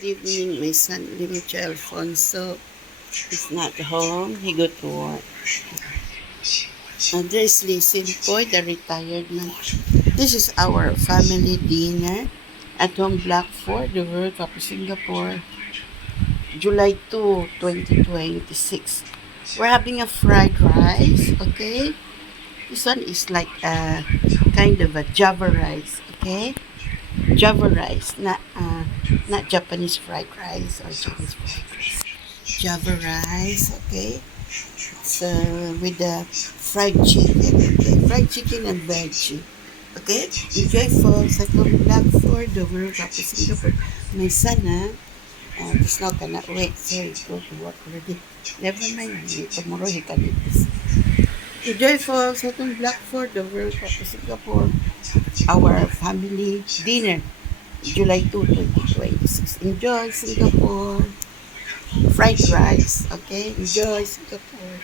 Good evening, my son, Limcho Alfonso, is not home. He go to work. There's Lizzie Poy, the retired man. This is our family dinner at Home Block 4, the World Cup of Singapore, July 2, 2026. We're having a fried rice, okay? This one is like a kind of a Java rice, okay? Java rice, not Japanese fried rice or Chinese fried rice. Java rice, okay? So with the fried chicken, okay? Fried chicken and veggie. Okay? Enjoy folks. I come back for the World Cup of Singapore. My son, he's not gonna wait, so he go to work already. Never mind, tomorrow he can eat this. Enjoy folks. I come back for the World Cup of Singapore. Our family dinner. July 2, 2026. Enjoy Singapore. Fried rice. Okay? Enjoy Singapore.